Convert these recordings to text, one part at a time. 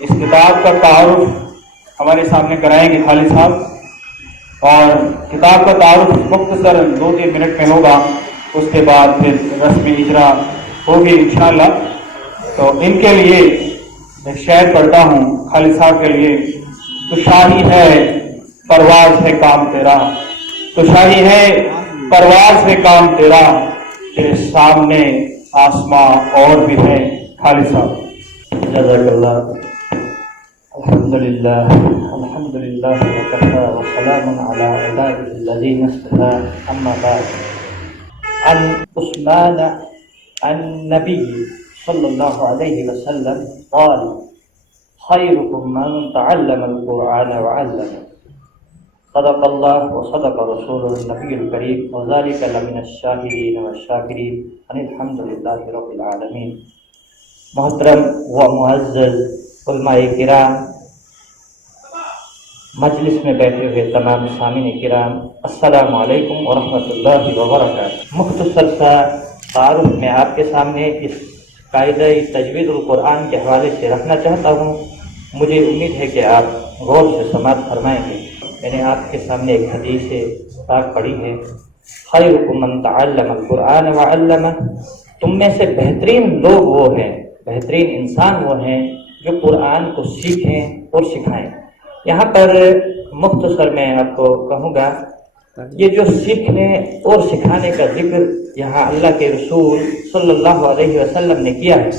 اس کتاب کا تعارف ہمارے سامنے کرائیں گے خالد صاحب، اور کتاب کا تعارف مختصر 2-3 منٹ میں ہوگا، اس کے بعد پھر رسم اجرا ہوگی انشاءاللہ۔ تو ان کے لیے ایک شعر پڑھتا ہوں خالد صاحب کے لیے۔ تو شاہی ہے پرواز ہے کام تیرا، تو شاہی ہے پرواز ہے کام تیرا، تیرے سامنے آسماں اور بھی ہے۔ خالد صاحب جزاک اللہ۔ الحمدللہ وکفی وسلام علی عباده الذین اصطفى، اما بعد۔ عن عثمان النبی صلی اللہ علیہ وسلم قال خیرکم من تعلم القرآن وعلمه، صدق اللہ وصدق رسول النبی الکریم، وذلک لمن الشاہدین والشاکرین، الحمدللہ رب العالمین۔ محترم و معزز علماء کرام، مجلس میں بیٹھے ہوئے تمام سامعین کرام، السلام علیکم ورحمۃ اللہ وبرکاتہ۔ مختصر سا تعارف میں آپ کے سامنے اس قاعدہ تجوید القرآن کے حوالے سے رکھنا چاہتا ہوں۔ مجھے امید ہے کہ آپ غور سے سماعت فرمائیں گے۔ میں نے آپ کے سامنے ایک حدیث پاک پڑھی ہے، خیرکم من تعلم القرآن وعلمہ، تم میں سے بہترین لوگ وہ ہیں، بہترین انسان وہ ہیں جو قرآن کو سیکھیں اور سکھائیں۔ یہاں پر مختصر میں آپ کو کہوں گا، یہ جو سیکھنے اور سکھانے کا ذکر یہاں اللہ کے رسول صلی اللہ علیہ وسلم نے کیا ہے،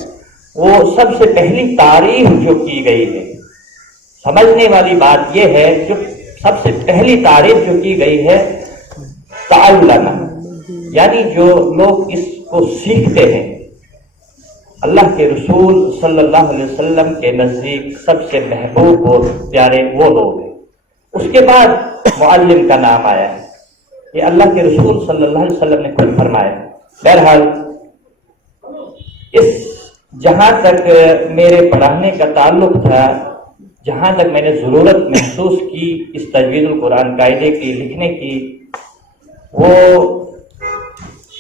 وہ سب سے پہلی تعریف جو کی گئی ہے، سمجھنے والی بات یہ ہے، جو سب سے پہلی تعریف جو کی گئی ہے تعلم، یعنی جو لوگ اس کو سیکھتے ہیں، اللہ کے رسول صلی اللہ علیہ وسلم کے نزدیک سب سے محبوب اور پیارے وہ لوگ ہیں۔ اس کے بعد معلم کا نام آیا ہے، یہ اللہ کے رسول صلی اللہ علیہ وسلم نے خود فرمایا۔ بہرحال اس جہاں تک میرے پڑھانے کا تعلق تھا، جہاں تک میں نے ضرورت محسوس کی اس تجوید القرآن قاعدے کی لکھنے کی، وہ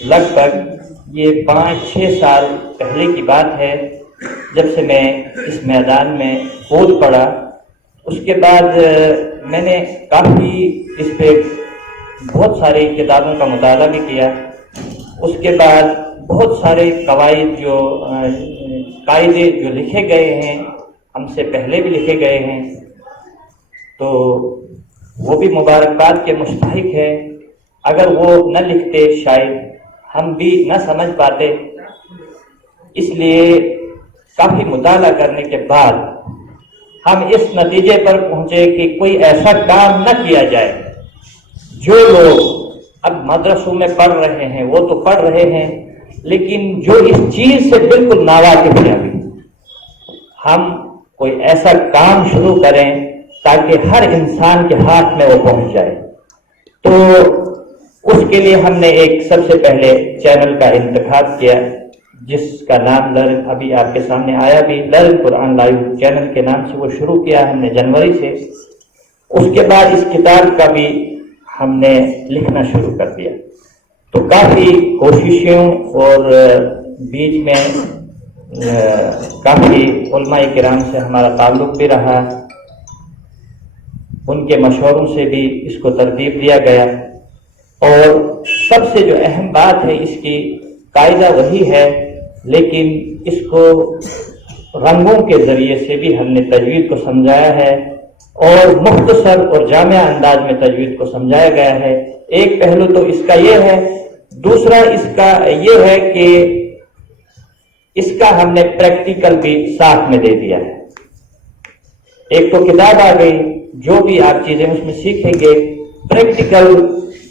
لگ بھگ یہ 5-6 سال پہلے کی بات ہے، جب سے میں اس میدان میں کود پڑا۔ اس کے بعد میں نے کافی اس پہ بہت ساری کتابوں کا مطالعہ بھی کیا۔ اس کے بعد بہت سارے قواعد جو قاعدے جو لکھے گئے ہیں، ہم سے پہلے بھی لکھے گئے ہیں، تو وہ بھی مبارکباد کے مستحق ہے۔ اگر وہ نہ لکھتے شاید ہم بھی نہ سمجھ پاتے۔ اس لیے کافی مطالعہ کرنے کے بعد ہم اس نتیجے پر پہنچے کہ کوئی ایسا کام نہ کیا جائے، جو لوگ اب مدرسوں میں پڑھ رہے ہیں وہ تو پڑھ رہے ہیں، لیکن جو اس چیز سے بالکل ناواقف ہیں، ابھی ہم کوئی ایسا کام شروع کریں تاکہ ہر انسان کے ہاتھ میں وہ پہنچ جائے۔ تو اس کے لیے ہم نے ایک سب سے پہلے چینل کا انتخاب کیا، جس کا نام لرن ابھی آپ کے سامنے آیا بھی، لرن قرآن لائیو چینل کے نام سے وہ شروع کیا ہم نے جنوری سے۔ اس کے بعد اس کتاب کا بھی ہم نے لکھنا شروع کر دیا۔ تو کافی کوششوں اور بیچ میں کافی علماء کرام سے ہمارا تعلق بھی رہا، ان کے مشوروں سے بھی اس کو ترتیب دیا گیا۔ اور سب سے جو اہم بات ہے اس کی، قاعدہ وہی ہے، لیکن اس کو رنگوں کے ذریعے سے بھی ہم نے تجوید کو سمجھایا ہے، اور مختصر اور جامع انداز میں تجوید کو سمجھایا گیا ہے۔ ایک پہلو تو اس کا یہ ہے، دوسرا اس کا یہ ہے کہ اس کا ہم نے پریکٹیکل بھی ساتھ میں دے دیا ہے۔ ایک تو کتاب آ گئی، جو بھی آپ چیزیں اس میں سیکھیں گے، پریکٹیکل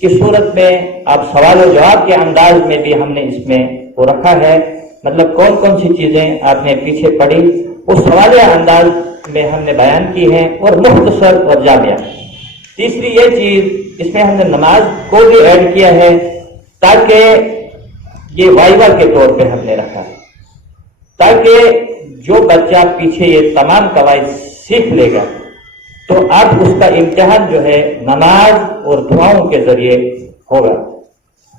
کی صورت میں آپ سوال و جواب کے انداز میں بھی ہم نے اس میں وہ رکھا ہے، مطلب کون کون سی چیزیں آپ نے پیچھے پڑھی وہ سوالیہ انداز میں ہم نے بیان کی ہیں، اور مختصر اور جامع۔ تیسری یہ چیز، اس میں ہم نے نماز کو بھی ایڈ کیا ہے، تاکہ یہ وائوا کے طور پہ ہم نے رکھا ہے، تاکہ جو بچہ پیچھے یہ تمام قواعد سیکھ لے گا تو اب اس کا امتحان جو ہے نماز اور دعاؤں کے ذریعے ہوگا۔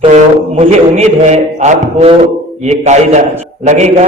تو مجھے امید ہے آپ کو یہ قاعدہ لگے گا،